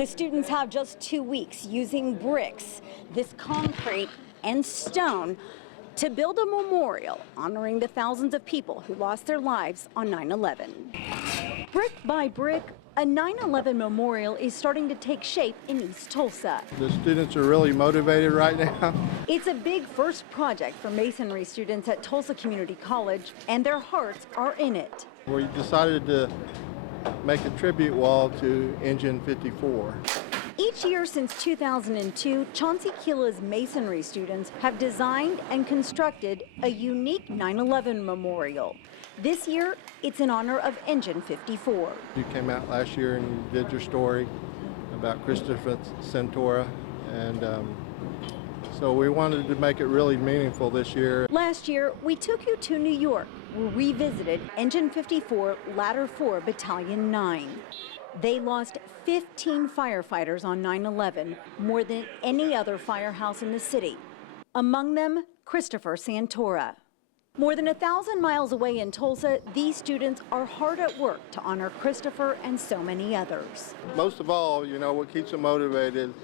The students have just 2 weeks using bricks, this concrete and stone to build a memorial honoring the thousands of people who lost their lives on 9/11. Brick by brick, a 9/11 memorial is starting to take shape in East Tulsa. The students are really motivated right now. It's a big first project for masonry students at Tulsa Community College, and their hearts are in it. We decided to make a tribute wall to Engine 54. Each year since 2002, Chauncey Keela's masonry students have designed and constructed a unique 9/11 memorial. This year, it's in honor of Engine 54. You came out last year and you did your story about Christopher Santora, and so we wanted to make it really meaningful this year. Last year, we took you to New York, where we visited Engine 54 Ladder 4 Battalion 9. They lost 15 firefighters on 9/11, more than any other firehouse in the city. Among them, Christopher Santora. More than 1,000 miles away in Tulsa, these students are hard at work to honor Christopher and so many others. Most of all, what keeps them motivated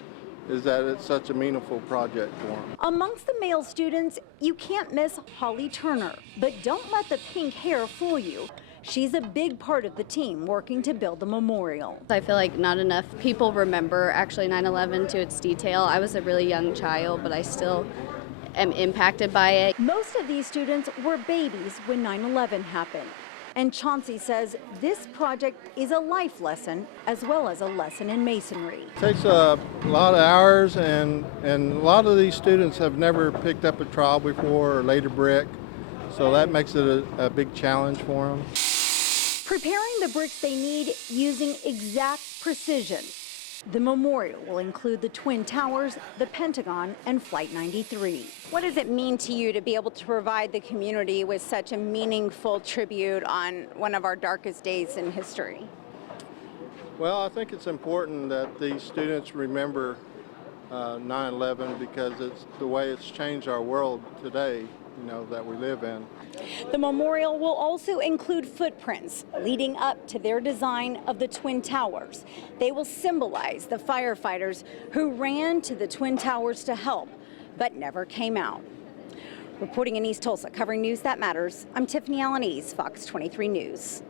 is that it's such a meaningful project for them. Amongst the male students, you can't miss Holly Turner, but don't let the pink hair fool you. She's a big part of the team working to build the memorial. I feel like not enough people remember actually 9/11 to its detail. I was a really young child, but I still am impacted by it. Most of these students were babies when 9/11 happened. And Chauncey says this project is a life lesson as well as a lesson in masonry. It takes a lot of hours, and a lot of these students have never picked up a trowel before or laid a brick, so that makes it a big challenge for them. Preparing the bricks they need using exact precision. The memorial will include the Twin Towers, the Pentagon, and Flight 93. What does it mean to you to be able to provide the community with such a meaningful tribute on one of our darkest days in history? Well, I think it's important that these students remember 9/11 because it's the way it's changed our world today, that we live in. The memorial will also include footprints leading up to their design of the Twin Towers. They will symbolize the firefighters who ran to the Twin Towers to help, but never came out. Reporting in East Tulsa, covering news that matters, I'm Tiffany Alaniz, Fox 23 News.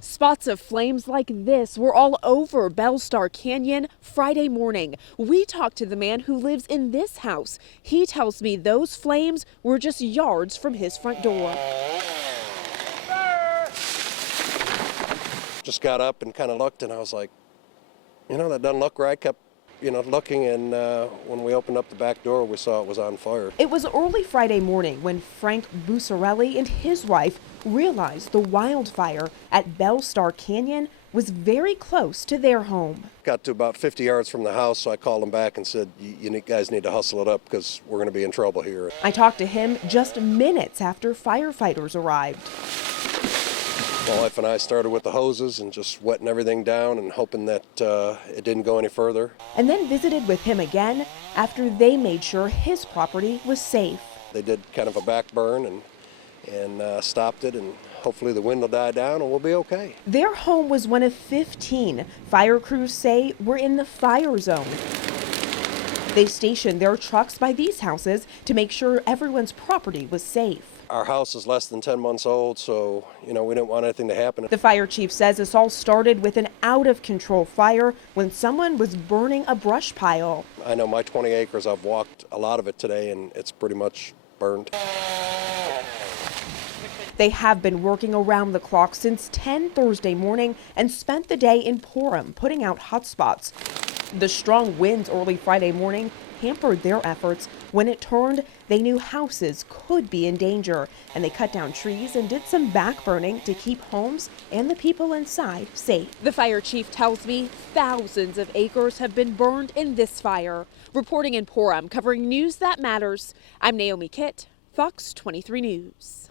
Spots of flames like this were all over Bellstar Canyon Friday morning. We talked to the man who lives in this house. He tells me those flames were just yards from his front door. Just got up and kind of looked, and I was like, that doesn't look right. Kept looking, and when we opened up the back door, we saw it was on fire. It was early Friday morning when Frank Busarelli and his wife realized the wildfire at Bellstar Canyon was very close to their home. Got to about 50 yards from the house, so I called them back and said, you guys need to hustle it up because we're going to be in trouble here. I talked to him just minutes after firefighters arrived. My wife and I started with the hoses and just wetting everything down and hoping that it didn't go any further. And then visited with him again after they made sure his property was safe. They did kind of a back burn and stopped it, and hopefully the wind will die down and we'll be okay. Their home was one of 15 fire crews say were in the fire zone. They stationed their trucks by these houses to make sure everyone's property was safe. Our house is less than 10 months old, so, we didn't want anything to happen. The fire chief says this all started with an out-of-control fire when someone was burning a brush pile. I know my 20 acres, I've walked a lot of it today, and it's pretty much burned. They have been working around the clock since 10 Thursday morning and spent the day in Purim putting out hot spots. The strong winds early Friday morning hampered their efforts. When it turned, they knew houses could be in danger, and they cut down trees and did some back burning to keep homes and the people inside safe. The fire chief tells me thousands of acres have been burned in this fire. Reporting in Purim, covering news that matters, I'm Naomi Kitt, Fox 23 News.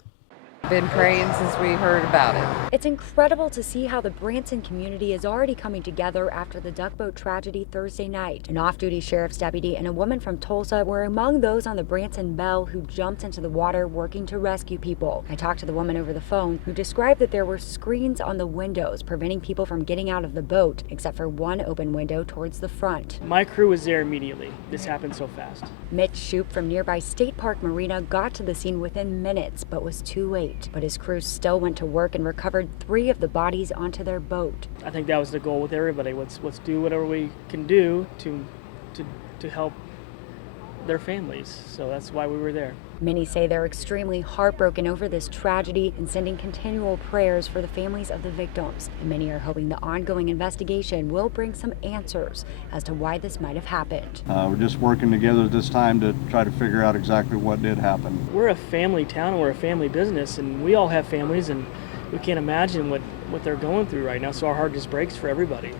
Been praying since we heard about it. It's incredible to see how the Branson community is already coming together after the duck boat tragedy Thursday night. An off-duty sheriff's deputy and a woman from Tulsa were among those on the Branson Belle who jumped into the water working to rescue people. I talked to the woman over the phone who described that there were screens on the windows preventing people from getting out of the boat, except for one open window towards the front. My crew was there immediately. This happened so fast. Mitch Shoup from nearby State Park Marina got to the scene within minutes, but was too late. But his crew still went to work and recovered 3 of the bodies onto their boat. I think that was the goal with everybody. Let's do whatever we can do to help their families. So that's why we were there. Many say they're extremely heartbroken over this tragedy and sending continual prayers for the families of the victims. And many are hoping the ongoing investigation will bring some answers as to why this might have happened. We're just working together this time to try to figure out exactly what did happen. We're a family town and we're a family business, and we all have families, and we can't imagine what they're going through right now, so our heart just breaks for everybody.